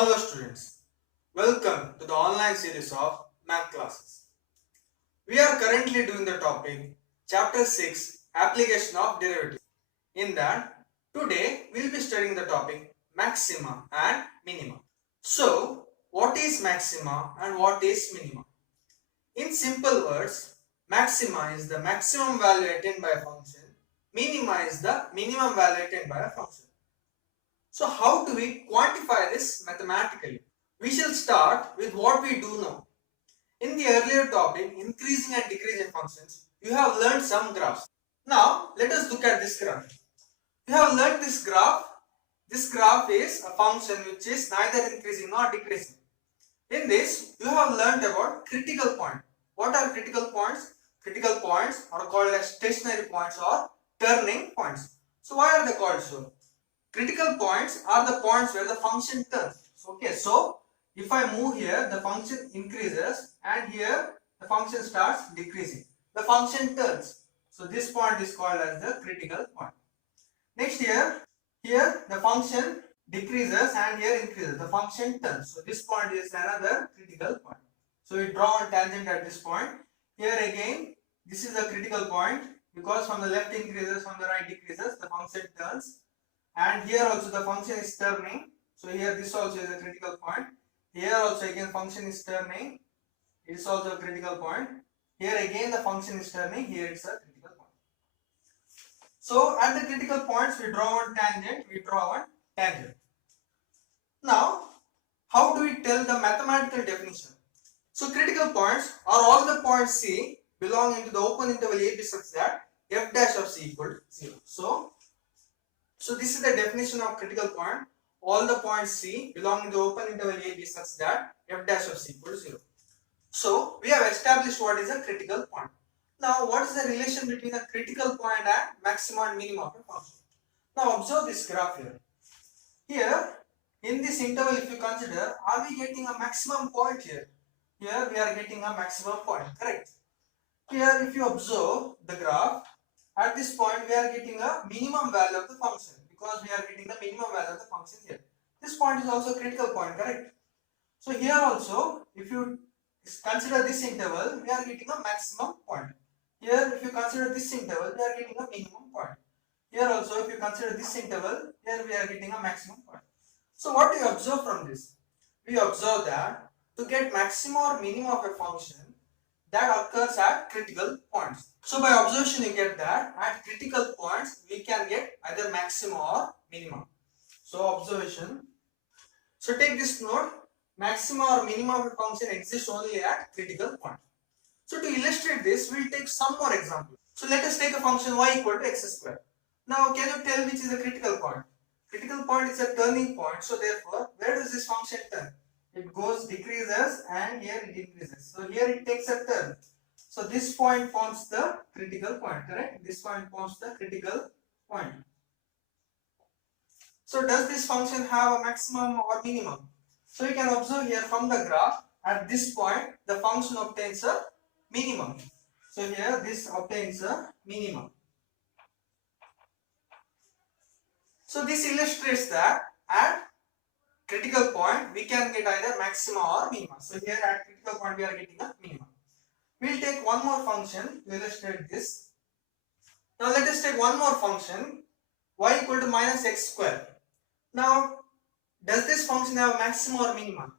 Hello students, welcome to the online series of math classes. We are currently doing the topic chapter 6 application of derivatives. In that, today we will be studying the topic maxima and minima. So, what is maxima and what is minima? In simple words, maxima is the maximum value attained by a function, minima is the minimum value attained by a function. So how do we quantify this mathematically? We shall start with what we do know. In the earlier topic, increasing and decreasing functions, you have learned some graphs. Now, let us look at this graph. You have learned this graph. This graph is a function which is neither increasing nor decreasing. In this, you have learned about critical point. What are critical points? Critical points are called as stationary points or turning points. So, why are they called so? Critical points are the points where the function turns. Okay, so if I move here, the function increases, and here the function starts decreasing. The function turns. So this point is called as the critical point. Next here the function decreases and here increases. The function turns. So this point is another critical point. So we draw a tangent at this point. Here again, this is a critical point because from the left increases, from the right decreases, the function turns. And here also the function is turning. So here this also is a critical point. Here also again function is turning. It is also a critical point. Here again the function is turning. Here it's a critical point. So at the critical points we draw one tangent. Now how do we tell the mathematical definition? So critical points are all the points C belonging to the open interval AB such that f dash of C equal to 0. So this is the definition of critical point. All the points C belonging to the open interval AB such that f dash of C equal to 0. So we have established what is a critical point. Now what is the relation between a critical point and maximum and minimum of a function? Now observe this graph here. Here in this interval, if you consider, are we getting a maximum point here? Here we are getting a maximum point, correct? Here if you observe the graph, at this point we are getting a minimum value of the function because we are getting the minimum value of the function here. This point is also a critical point, correct? So here also, if you consider this interval, we are getting a maximum point. Here if you consider this interval, we are getting a minimum point. Here also if you consider this interval, here we are getting a maximum point. So what do you observe from this? We observe that to get maximum or minimum of a function, that occurs at critical points. So by observation you get that at critical points we can get either maximum or minimum. So observation. So take this note, maximum or minimum of a function exists only at critical point. So to illustrate this, we will take some more examples. So let us take a function y equal to x square. Now can you tell which is a critical point? Critical point is a turning point. So therefore, where does this function turn? It goes decreases and here it increases. So here it takes a turn. So this point forms the critical point, correct? This point forms the critical point. So does this function have a maximum or minimum? So you can observe here from the graph, at this point the function obtains a minimum. So here this obtains a minimum. So this illustrates that at critical point we can get either maximum or minimum. So here at critical point we are getting a minimum. We will take one more function to illustrate this. Now let us take one more function, y equal to minus x square. Now does this function have maximum or minimum?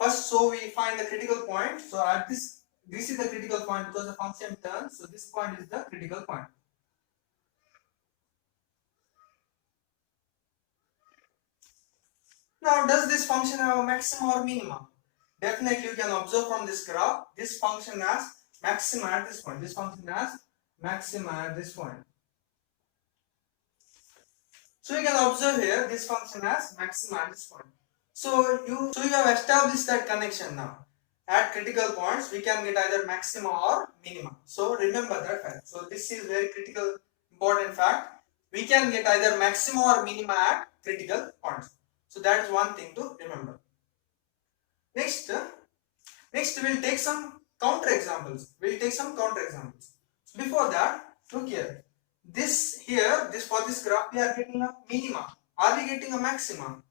First, so we find the critical point. So at this is the critical point because the function turns. So this point is the critical point. Now does this function have a maximum or minimum? Definitely you can observe from this graph, this function has maximum at this point. This function has maximum at this point. So you can observe here, this function has maximum at this point. So you have established that connection now. At critical points, we can get either maximum or minimum. So remember that fact. So this is very critical, important fact. We can get either maximum or minimum at critical points. So that is one thing to remember. Next we will take some counter examples. So before that, look here. This for this graph we are getting a minimum. Are we getting a maximum?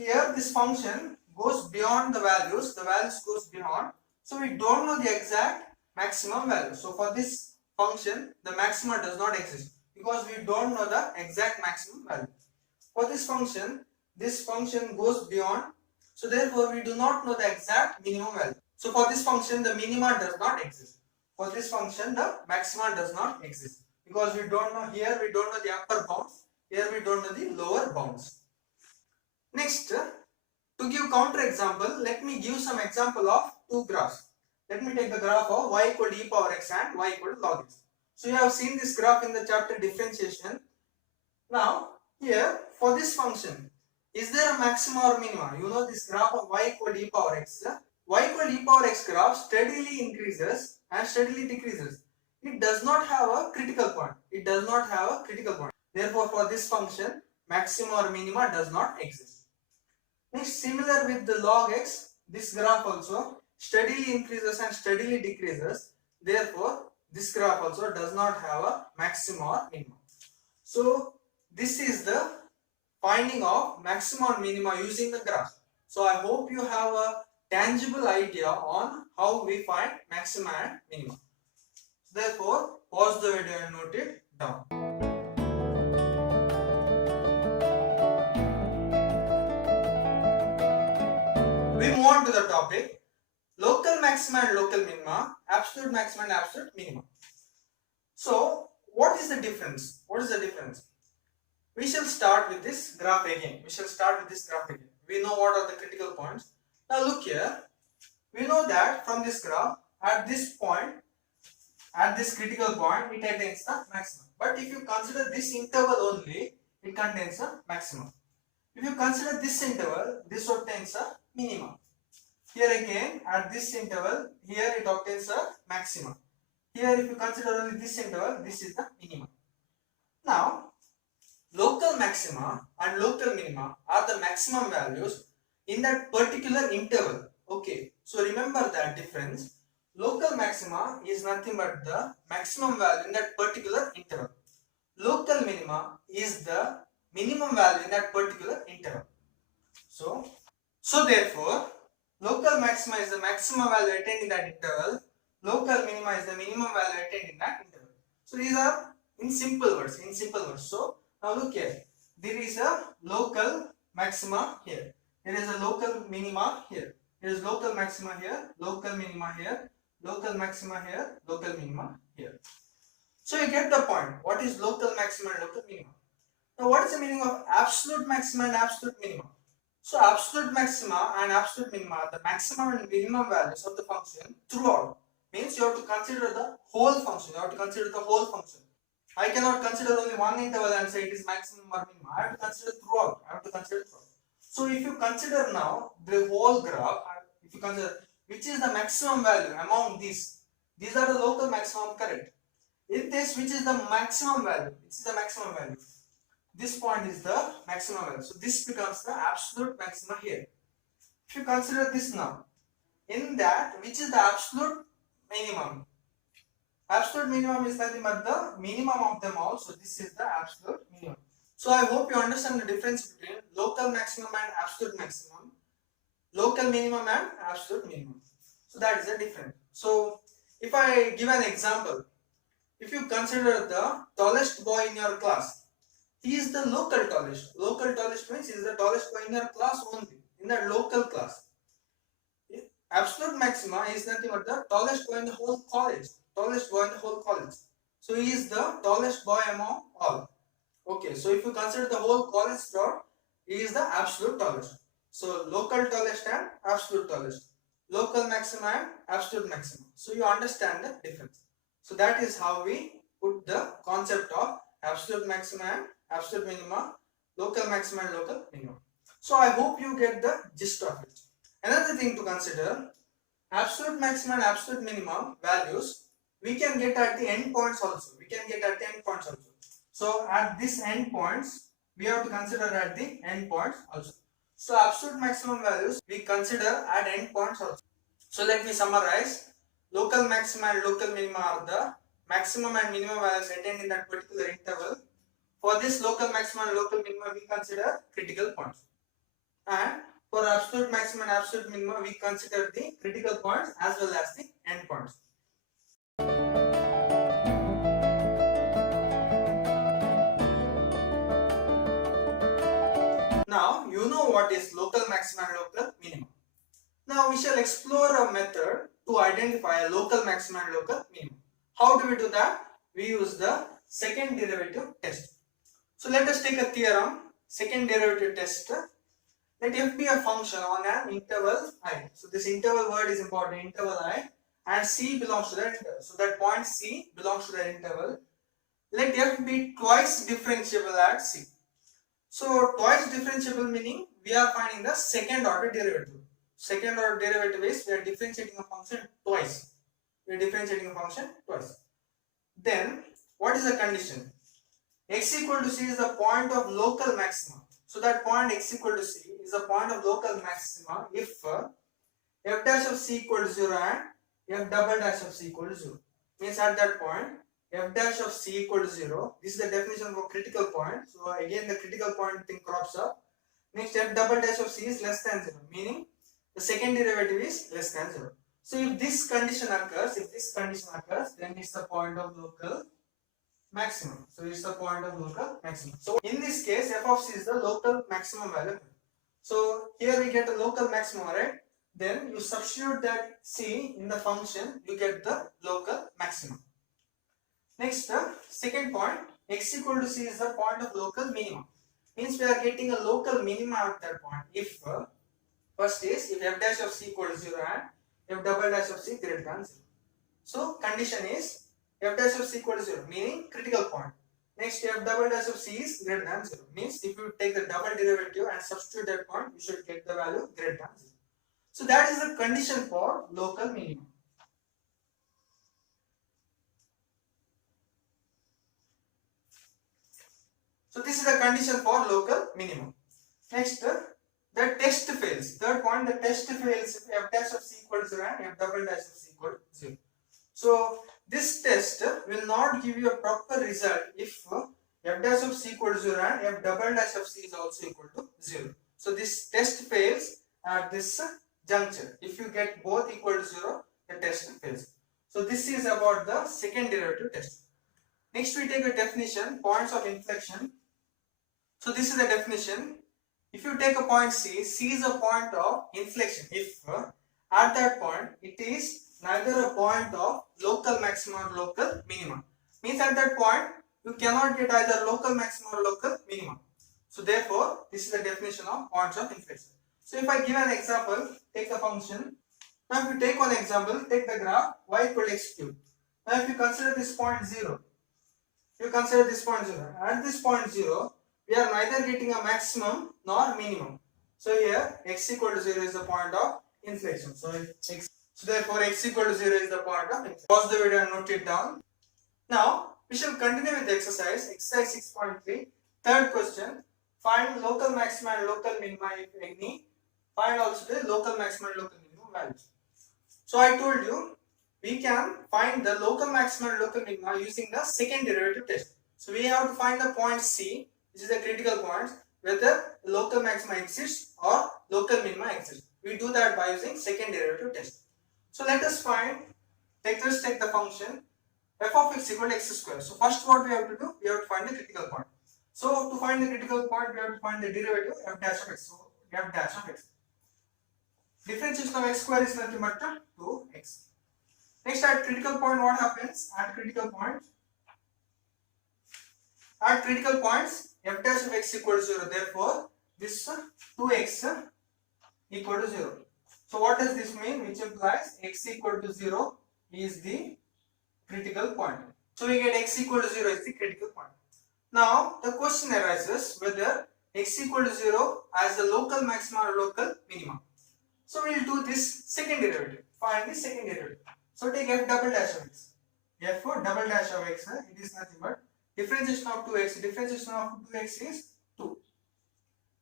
here this function goes beyond the values goes beyond, so we don't know the exact maximum value. So for this function the maxima does not exist because we don't know the exact maximum value. For this function goes beyond, so therefore we do not know the exact minimum value. So for this function the minima does not exist. For this function the maxima does not exist because we don't know, here we don't know the upper bounds, here we don't know the lower bounds. Next, to give counter example, let me give some example of two graphs. Let me take the graph of y equal to e power x and y equal to log x. So you have seen this graph in the chapter differentiation. Now here for this function, is there a maxima or minima? You know this graph of y equal to e power x. Y equal to e power x graph steadily increases and steadily decreases. It does not have a critical point. It does not have a critical point. Therefore for this function, maxima or minima does not exist. Next, similar with the log x, this graph also steadily increases and steadily decreases. Therefore, this graph also does not have a maxima or minima. So, this is the finding of maxima or minima using the graph. So, I hope you have a tangible idea on how we find maxima and minima. Therefore, pause the video and note it down. We move on to the topic local maxima and local minima, absolute maxima and absolute minima. So, what is the difference? What is the difference? We shall start with this graph again. We know what are the critical points. Now look here. We know that from this graph, at this point, at this critical point, it contains the maximum. But if you consider this interval only, it contains a maximum. If you consider this interval, this obtains a minimum. Here again, at this interval, here it obtains a maximum. Here if you consider only this interval, this is the minimum. Now, local maxima and local minima are the maximum values in that particular interval. Okay, so remember that difference. Local maxima is nothing but the maximum value in that particular interval. Local minima is the minimum value in that particular interval. So therefore, local maxima is the maximum value attained in that interval. Local minima is the minimum value attained in that interval. So these are in simple words. So now look here. There is a local maxima here. There is a local minima here. There is local maxima here, local minima here, local maxima here, local minima here. So you get the point. What is local maxima and local minima? Now what is the meaning of absolute maxima and absolute minima? So absolute maxima and absolute minima are the maximum and minimum values of the function throughout. Means you have to consider the whole function. I cannot consider only one interval and say it is maximum or minimum. I have to consider throughout. So if you consider now the whole graph, if you consider which is the maximum value among these are the local maximum, correct? In this, which is the maximum value? This point is the maximum value. So this becomes the absolute maxima here. If you consider this now, in that which is the absolute minimum? Absolute minimum is nothing but the minimum of them all. So this is the absolute minimum. So I hope you understand the difference between local maximum and absolute maximum, local minimum and absolute minimum. So that is the difference. So if I give an example, if you consider the tallest boy in your class, he is the local tallest. Local tallest means he is the tallest boy in your class only, in that local class. Absolute maxima is nothing but the tallest boy in the whole college. So he is the tallest boy among all. Okay, so if you consider the whole college crowd, he is the absolute tallest. So local tallest and absolute tallest. Local maxima and absolute maxima. So you understand the difference. So that is how we put the concept of absolute maxima and absolute minima, local maxima and local minima. So I hope you get the gist of it. Another thing to consider, absolute maxima and absolute minimum values we can get at the end points also. So at this end points we have to consider at the end points also. So absolute maximum values we consider at end points also. So let me summarize. Local maxima and local minima are the maximum and minimum values attained in that particular interval. For this local maxima and local minima we consider critical points. and for absolute maximum and absolute minimum we consider the critical points as well as the endpoints. Now you know what is local maximum and local minimum. Now we shall explore a method to identify a local maximum and local minimum. How do we do that? We use the second derivative test. So let us take a theorem, second derivative test. Let f be a function on an interval I. So this interval word is important, interval I, and C belongs to that interval. So that point C belongs to that interval. Let f be twice differentiable at C. So twice differentiable meaning we are finding the second order derivative. Second order derivative is we are differentiating a function twice. We are differentiating a function twice. Then what is the condition? X equal to C is the point of local maximum. So that point x equal to C is the point of local maxima if f dash of C equal to 0 and f double dash of C equal to 0. Means at that point f dash of C equal to 0. This is the definition for critical point. So again the critical point thing crops up. Next f double dash of C is less than 0. Meaning the second derivative is less than 0. So if this condition occurs, then it's the point of local maximum. So it's the point of local maximum. So in this case, f of C is the local maximum value. So here we get a local maximum, right? Then you substitute that C in the function, you get the local maximum. Next, second point, x equal to C is the point of local minimum. Means we are getting a local minimum at that point. If first is if f dash of C equal to 0 and f double dash of C greater than 0. So condition is f dash of C equal to 0 meaning critical point. Next f double dash of C is greater than 0 means if you take the double derivative and substitute that point you should get the value greater than 0. So that is the condition for local minimum. So this is the condition for local minimum. Next the test fails. Third point, the test fails if f dash of C equal to 0 and f double dash of C equal to 0. So this test will not give you a proper result if f dash of C equal to 0 and f double dash of C is also equal to 0. So this test fails at this juncture. If you get both equal to 0, the test fails. So this is about the second derivative test. Next we take a definition, points of inflection. So this is the definition. If you take a point C, C is a point of inflection. If at that point it is neither a point of local maximum or local minimum. Means at that point you cannot get either local maximum or local minimum. So therefore this is the definition of points of inflection. So if I give an example, take the function. Now if you take one example, take the graph y equal to x cube. Now if you consider this point 0, at this point 0, we are neither getting a maximum nor minimum. So here x equal to 0 is the point of inflection. So therefore x equal to 0 is the point of inflection. Pause the video and note it down. Now we shall continue with the exercise 6.3. Third question. Find local maxima and local minima if any. Find also the local maxima and local minimum values. So I told you we can find the local maxima and local minima using the second derivative test. So we have to find the point C, which is the critical point, whether local maxima exists or local minima exists. We do that by using second derivative test. So let us find, take the function f of x equal to x square. So first what we have to do, we have to find the critical point. So to find the critical point, we have to find the derivative f dash of x. So f dash of x. Differentiation of x square is nothing but 2x. Next, at critical point, what happens? At critical points, f dash of x equal to 0. Therefore, this 2x equal to 0. So what does this mean? Which implies x equal to 0 is the critical point. So we get x equal to 0 is the critical point. Now the question arises whether x equal to 0 as the local maxima or local minimum. So we will do this second derivative. Find the second derivative. So take f double dash of x. F double dash of x, it is nothing but differentiation of 2x. Differentiation of 2x is 2.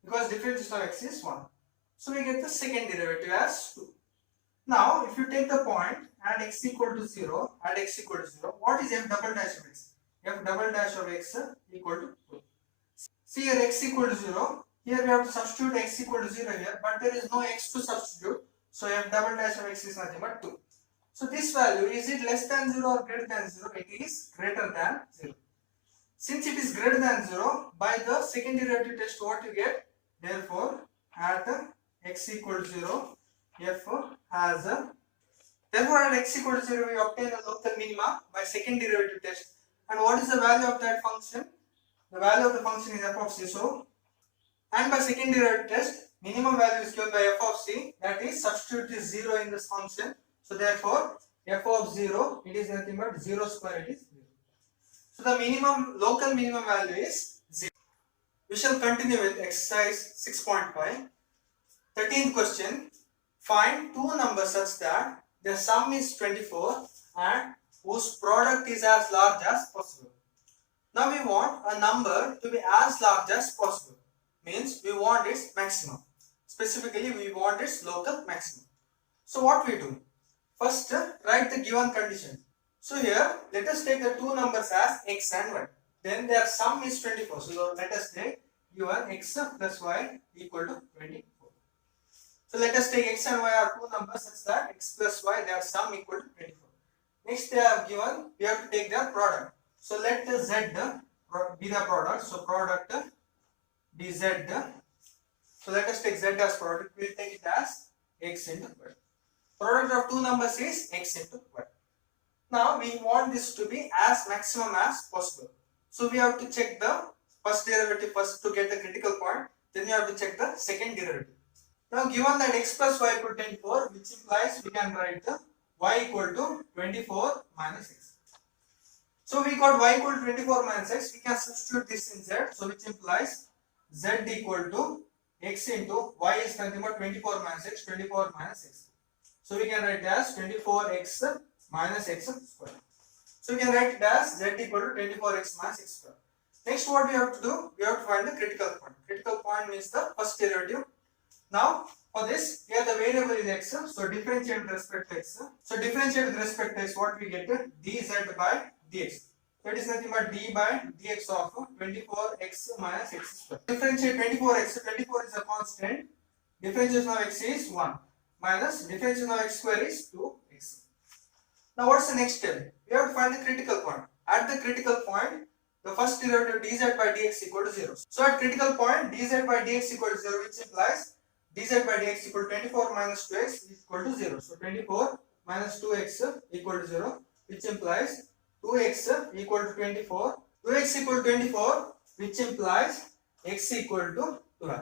Because differentiation of x is 1. So we get the second derivative as 2. Now if you take the point at x equal to 0, what is f double dash of x? F double dash of x equal to 2. See here x equal to 0, Here we have to substitute x equal to 0 here, but there is no x to substitute. So f double dash of x is nothing but 2. So this value, is it less than 0 or greater than 0? It is greater than 0. Since it is greater than 0, by the second derivative test what you get? Therefore, at x equal to 0, f has a, therefore at x equal to 0 we obtain a local minima by second derivative test. And what is the value of that function? The value of the function is f of c. So, and by second derivative test, minimum value is given by f of c, that is substitute is 0 in this function. So therefore, f of 0, it is nothing but 0 square, it is 0. So the minimum, local minimum value is 0. We shall continue with exercise 6.5. 13th question. Find two numbers such that their sum is 24 and whose product is as large as possible. Now we want a number to be as large as possible. Means we want its maximum. Specifically, we want its local maximum. So what we do? First, write the given condition. So here, let us take the two numbers as x and y. Then their sum is 24. So let us take given x plus y equal to 24. So let us take x and y are two numbers such that x plus y, their sum equal to 24. Next they are given, we have to take their product. So let the z be the product. So product be z. So let us take z as product. We will take it as x into y. Product of two numbers is x into y. Now we want this to be as maximum as possible. So we have to check the first derivative first to get the critical point. Then we have to check the second derivative. Now given that x plus y equal to 24, which implies we can write the y equal to 24 minus x. So we got y equal to 24 minus x. We can substitute this in z. So which implies z equal to x into y is nothing but 24 minus x. 24 minus x. So we can write it as 24x minus x square. So we can write it as z equal to 24x minus x square. Next what we have to do? We have to find the critical point. Critical point means the first derivative. Now for this, here the variable is x. So differentiate with respect to x. So differentiate with respect to x, what we get? Dz by dx. So it is nothing but d by dx of 24x minus x square. Differentiate 24x. 24 is a constant. Differentiation of x is 1. Minus differentiation of x square is 2x. Now what's the next step? We have to find the critical point. At the critical point, the first derivative dz by dx equal to 0. So at critical point, dz by dx equal to 0, which implies dz by dx equal to 24 minus 2x is equal to 0. So 24 minus 2x equal to 0, which implies 2x equal to 24. 2x equal to 24, which implies x equal to 12.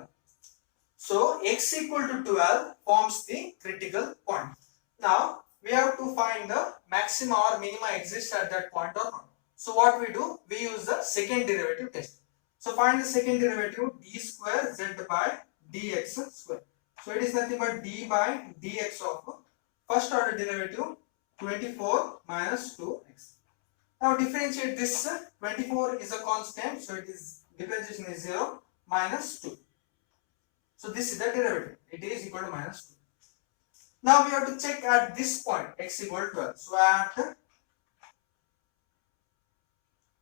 So x equal to 12 forms the critical point. Now we have to find the maxima or minima exists at that point or not. So what we do? We use the second derivative test. So find the second derivative, d square z by dx square. So it is nothing but d by dx of first order derivative 24 minus 2x. Now differentiate this. 24 is a constant, so it is differentiation is 0 minus 2. So this is the derivative. It is equal to minus 2. Now we have to check at this point x equal to 12.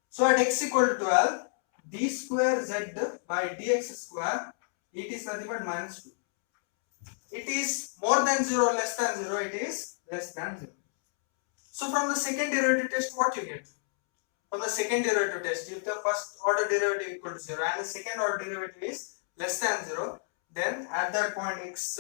So at x equal to 12, d square z by dx square, it is nothing but minus 2. It is more than 0 or less than 0, it is less than 0. So from the second derivative test, what you get? From the second derivative test, if the first order derivative equal to 0 and the second order derivative is less than 0, then at that point x,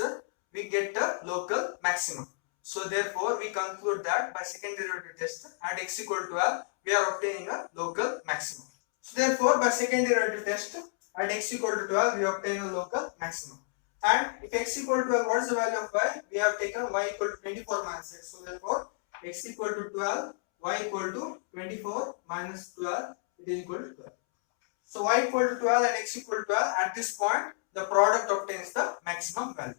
we get the local maximum. So therefore, we conclude that by second derivative test at x equal to 12, we are obtaining a local maximum. So therefore, by second derivative test at x equal to 12, we obtain a local maximum. And if x equal to 12, what is the value of y? We have taken y equal to 24 minus x. So therefore, x equal to 12, y equal to 24 minus 12, it is equal to 12. So y equal to 12 and x equal to 12, at this point, the product obtains the maximum value.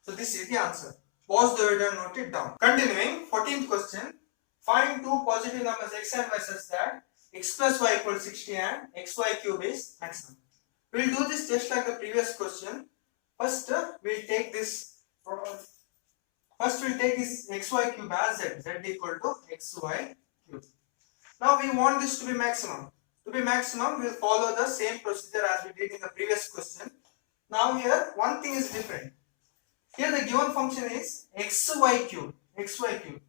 So this is the answer. Pause the video and note it down. Continuing, 14th question. Find two positive numbers x and y such that x plus y equals 60 and xy cube is maximum. We will do this just like the previous question. First, we'll take this xy cube as z equal to xy cube. Now we want this to be maximum. To be maximum, we'll follow the same procedure as we did in the previous question. Now here one thing is different. Here the given function is xy cube. Xy cube.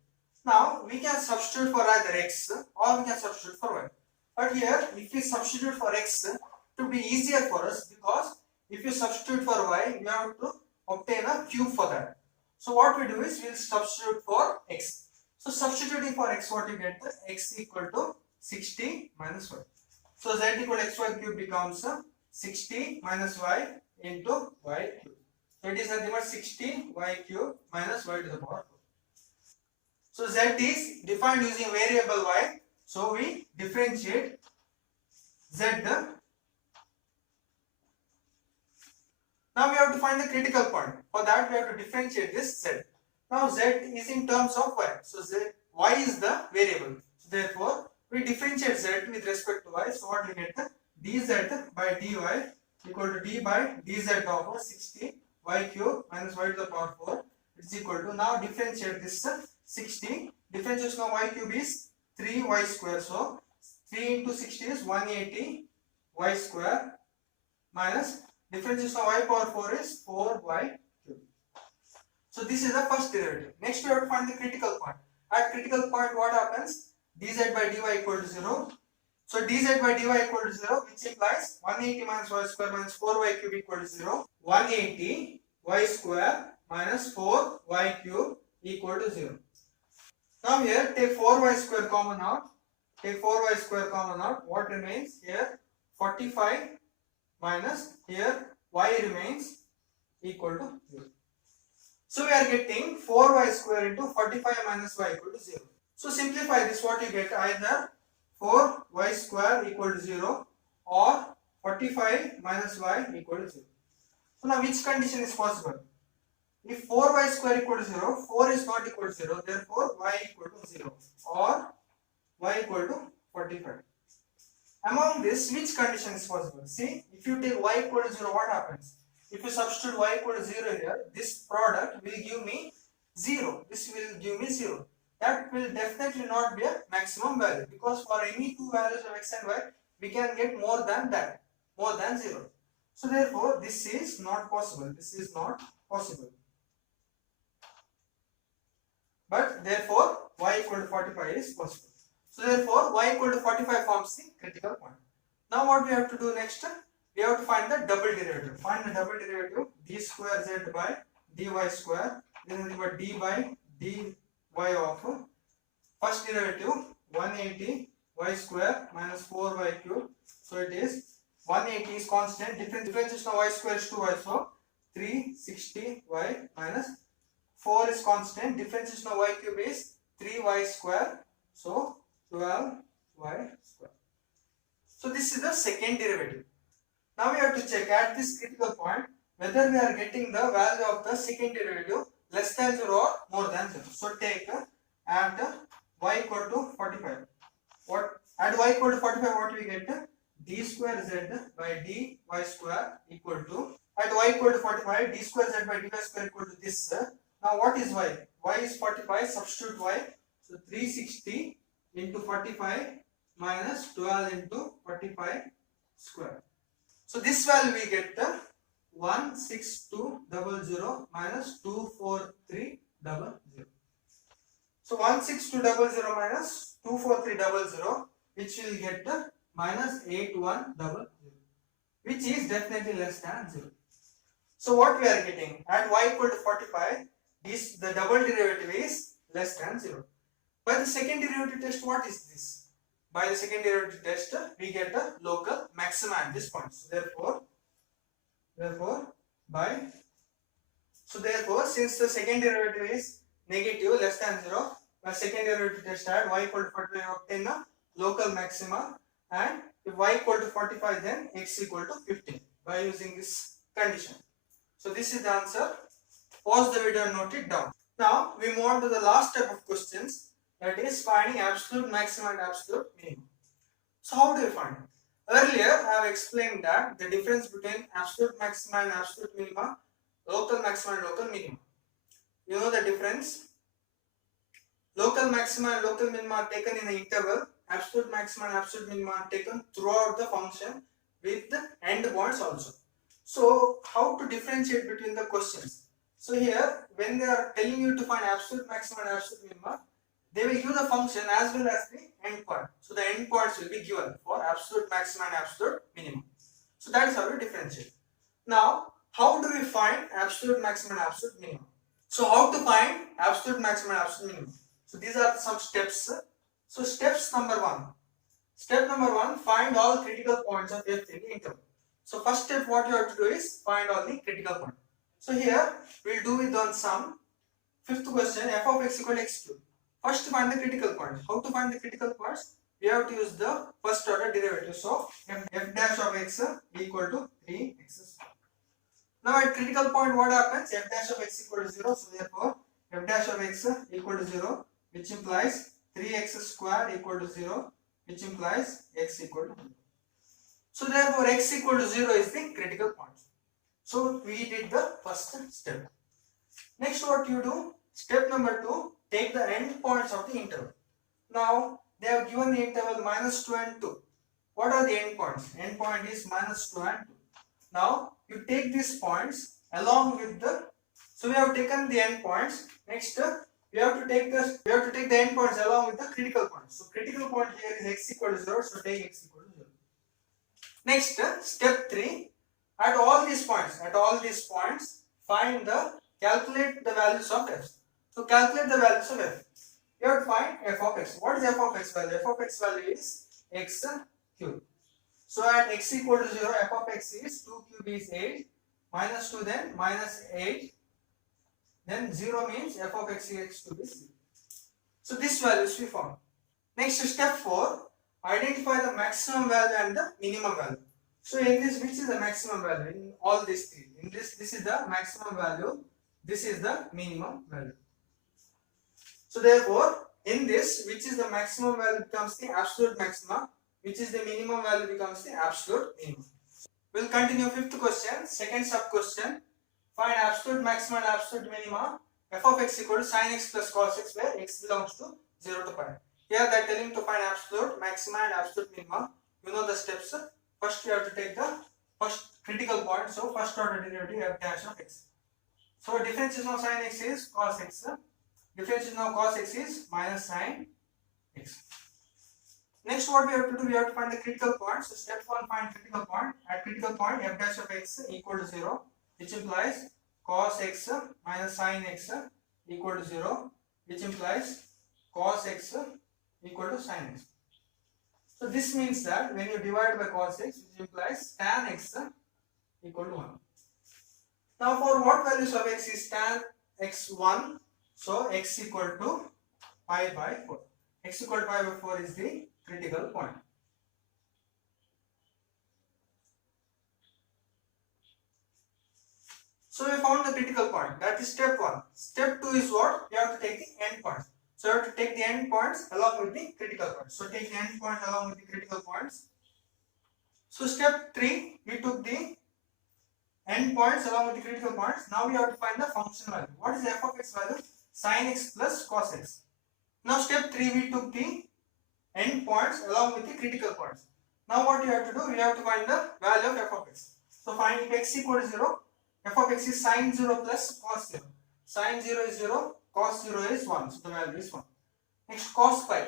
Now we can substitute for either x or we can substitute for y. But here if we substitute for x, it will be easier for us because if you substitute for y, we have to obtain a cube for that. So what we do is we will substitute for x. So substituting for x, what you get? X equal to 60 minus y. So z equal to xy cube becomes 60 minus y into y cube. So it is nothing but 60 y cube minus y to the power 4. So z is defined using variable y. So we differentiate z. Now we have to find the critical point. For that we have to differentiate this z. Now z is in terms of y. So y is the variable. So therefore we differentiate z with respect to y. So what we get? Dz by dy equal to d by dz of 60 y cube minus y to the power 4 is equal to, now differentiate this 60. Differentiation of y cube is 3y square. So 3 into 60 is 180 y square minus differentiation of y power 4 is 4y cube. So this is the first derivative. Next we have to find the critical point. At critical point what happens? Dz by dy equal to 0. So dz by dy equal to 0, which implies 180 minus y square minus 4y cube equal to 0. 180 y square minus 4y cube equal to 0. Now here take 4y square common out. Take 4y square common out. What remains here? 45 minus here y remains equal to 0. So we are getting 4y square into 45 minus y equal to 0. So simplify this, what you get? Either 4y square equal to 0 or 45 minus y equal to 0. So now which condition is possible? If 4y square equal to 0, 4 is not equal to 0, therefore y equal to 0 or y equal to 45. Among this, which condition is possible? See, if you take y equal to 0, what happens? If you substitute y equal to 0 here, this product will give me 0. This will give me 0. That will definitely not be a maximum value, because for any two values of x and y, we can get more than that, more than 0. So therefore, this is not possible. This is not possible. But therefore, y equal to 45 is possible. So therefore, y equal to 45 forms the critical point. Now what we have to do next? We have to find the double derivative. Find the double derivative, d square z by dy square. This is equal to d by dy of first derivative 180 y square minus 4y cube. So it is 180 is constant. Differentiation of y square is 2y. So 360y minus 4 is constant. Differentiation of y cube is 3y square. So 12y square. So this is the second derivative. Now we have to check at this critical point whether we are getting the value of the second derivative less than 0 or more than 0. So take at y equal to 45. What at y equal to 45, what we get? D square z by dy square equal to, at y equal to 45, d square z by dy square equal to this. Now what is y? Y is 45. Substitute y. So 360 into 45 minus 12 into 45 square. So this value we get 16200 minus 24300. So 16200 minus 24300, which will get minus 8100, which is definitely less than 0. So what we are getting at y equal to 45, this the double derivative is less than 0. By the second derivative test, what is this? By the second derivative test, we get a local maxima at this point. So therefore, since the second derivative is negative less than 0, by second derivative test at y equal to 45 obtain a local maxima, and if y equal to 45, then x equal to 15 by using this condition. So this is the answer. Pause the video and note it down. Now we move on to the last type of questions, that is finding absolute maximum and absolute minimum. So how do we find it? Earlier I have explained that the difference between absolute maxima and absolute minima, local maxima and local minima. You know the difference? Local maxima and local minima are taken in the interval. Absolute maxima and absolute minima are taken throughout the function with the end points also. So how to differentiate between the questions? So here, when they are telling you to find absolute maximum and absolute minimum, they will give the function as well as the endpoint. So the endpoints will be given for absolute maximum and absolute minimum. So that is how we differentiate. Now, how do we find absolute maximum and absolute minimum? So how to find absolute maximum and absolute minimum? So these are some steps. So steps number one. Step number one, find all critical points of f in the interval. So first step what you have to do is find all the critical points. So here we'll do it on sum. Fifth question, f of x equal to x cube. First find the critical points. How to find the critical points? We have to use the first order derivative. So f dash of x equal to 3x square. Now at critical point what happens? F dash of x equal to 0. So therefore f dash of x equal to 0, which implies 3x square equal to 0, which implies x equal to 0. So therefore x equal to 0 is the critical point. So we did the first step. Next what you do? Step number 2, take the endpoints of the interval. Now they have given the interval -2 and 2. What are the endpoints? Endpoint is -2 and 2. Now you take these points along with the, so we have taken the endpoints. Next we have to take the endpoints along with the critical points. So critical point here is x equal to 0, so take x equal to 0. Next step 3, at all these points find the, calculate the values of f. So calculate the values of f. You have to find f of x. What is f of x value? F of x value is x cube. So at x equal to 0, f of x is 2 cube is 8, minus 2 then minus 8, then 0 means f of x cube is 0. So this values we found. Next step 4, identify the maximum value and the minimum value. So in this, which is the maximum value? In all these three. In this is the maximum value, this is the minimum value. So therefore, in this, which is the maximum value becomes the absolute maximum, which is the minimum value becomes the absolute minimum. We'll continue fifth question, second sub question. Find absolute maximum and absolute minimum. F of x equal to sin x plus cos x, where x belongs to 0 to pi. Here they are telling to find absolute maximum and absolute minimum. You know the steps. First we have to take the first critical point. So first order derivative f dash of x. So differentiation of sin x is cos x. Differentiation of cos x is minus sin x. Next what we have to do, we have to find the critical point. So step 1, find critical point. At critical point f dash of x equal to 0, which implies cos x minus sin x equal to 0, which implies cos x equal to sin x. So this means that when you divide by cos x, which implies tan x equal to 1. Now for what values of x is tan x 1? So x equal to pi by 4. X equal to pi by 4 is the critical point. So we found the critical point. That is step 1. Step 2 is what? You have to take the endpoints. So you have to take the endpoints along with the critical points. So take the endpoint along with the critical points. So step 3, we took the endpoints along with the critical points. Now we have to find the function value. What is f of x value? Sin x plus cos x. Now step 3, we took the endpoints along with the critical points. Now what you have to do? We have to find the value of f of x. So find if x equal to 0, f of x is sin 0 plus cos 0. Sin 0 is 0, cos 0 is 1. So the value is 1. Next cos pi.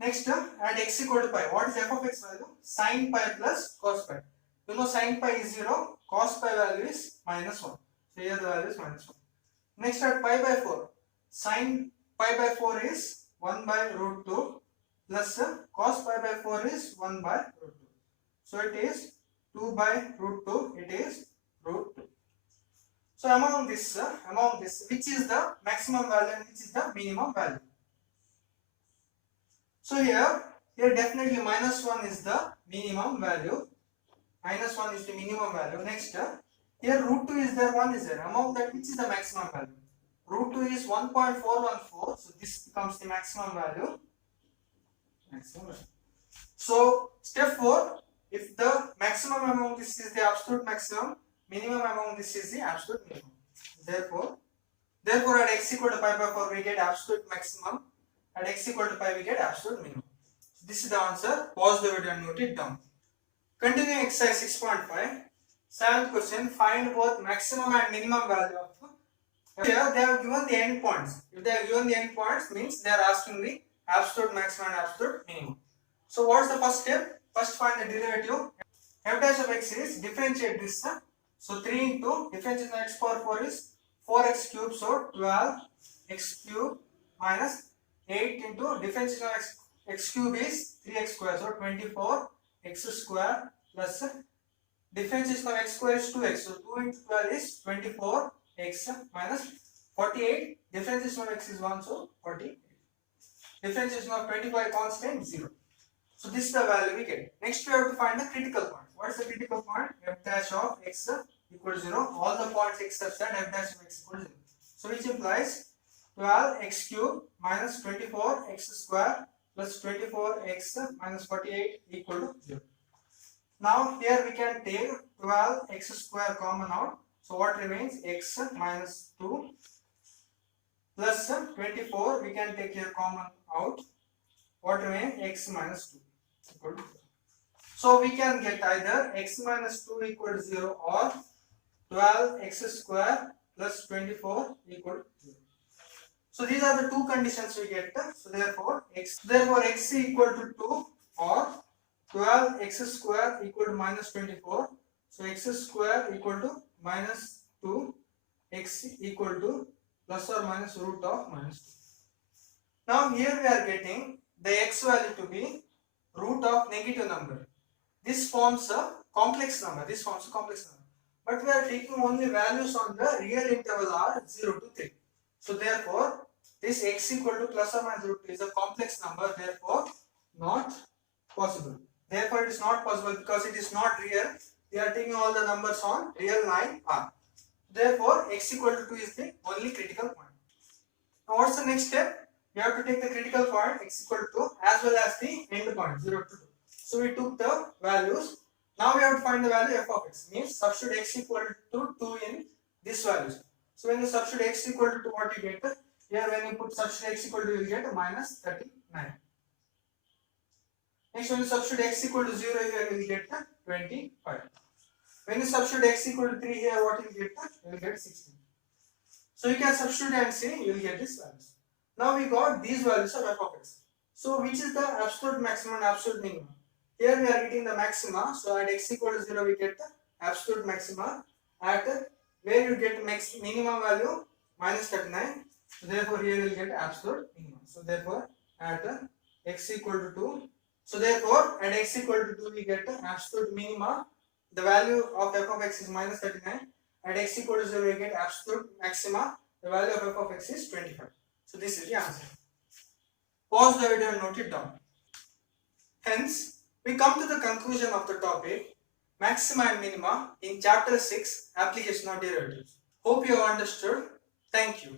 Next at x equal to pi. What is f of x value? Sin pi plus cos pi. You know sin pi is 0, cos pi value is minus 1. So here the value is minus 1. Next at pi by 4. Sin pi by 4 is 1 by root 2 plus cos pi by 4 is 1 by root 2. So it is 2 by root 2, it is root 2. So among this, which is the maximum value and which is the minimum value? So here definitely minus 1 is the minimum value. Minus 1 is the minimum value. Next, here root 2 is there, 1 is there. Among that, which is the maximum value? Root 2 is 1.414, so this becomes the maximum value. So step 4, if the maximum among this is the absolute maximum, minimum among this is the absolute minimum. Therefore at x equal to pi by 4 we get absolute maximum. At x equal to pi we get absolute minimum. So this is the answer. Pause the video and note it down. Continuing exercise 6.5. Seventh question. Find both maximum and minimum value of. Here they have given the endpoints. If they have given the endpoints, means they are asking the absolute maximum and absolute minimum. So what's the first step? First find the derivative. F dash of x is differentiate this. So 3 into differentiation of x power 4 is 4x cube. So 12x cube minus 8 into differentiation of x cube is 3x square. So 24x square plus differentiation of x square is 2x. So 2 into 12 is 24x minus 48. Differentiation of x is 1. So 48. Differentiation of 25 constant 0. So this is the value we get. Next we have to find the critical point. What is the critical point? F dash of x equal to 0. All the points except that f dash of x equal to 0. So which implies 12x cube minus 24x square plus 24x minus 48 equal to 0. Now here we can take 12x square common out. So what remains? X minus 2 plus 24 we can take here common out. What remains? X minus 2 equal to 0. So we can get either x minus 2 equal to 0 or 12x square plus 24 equal to 0. So these are the two conditions we get. So therefore x equal to 2 or 12x square equal to minus 24. So x square equal to minus 2, x equal to plus or minus root of minus 2. Now here we are getting the x value to be root of negative number. This forms a complex number. But we are taking only values on the real interval are 0 to 3. So therefore, this x equal to plus or minus root 3 is a complex number. Therefore, not possible. Therefore, it is not possible because it is not real. We are taking all the numbers on real line R. Therefore, x equal to 2 is the only critical point. Now, what's the next step? We have to take the critical point x equal to 2 as well as the end point 0 to 2. So we took the values. Now we have to find the value f of x. Means substitute x equal to 2 in this values. So when you substitute x equal to 2, what you get? Here when you put substitute x equal to 2, you will get minus 39. Next when you substitute x equal to 0, here you will get 25. When you substitute x equal to 3, here what you will get? You will get 16. So you can substitute and see you will get these values. Now we got these values of f of x. So which is the absolute maximum and absolute minimum? Here we are getting the maxima. So at x equal to 0 we get the absolute maxima. At where you get minimum value minus 39. So therefore here you will get absolute minimum. So therefore at x equal to 2. So therefore at x equal to 2 we get the absolute minima. The value of f of x is minus 39. At x equal to 0 we get absolute maxima. The value of f of x is 25. So this is the answer. Pause the video and note it down. Hence, we come to the conclusion of the topic maxima and minima in chapter 6 application of derivatives. Hope you have understood. Thank you.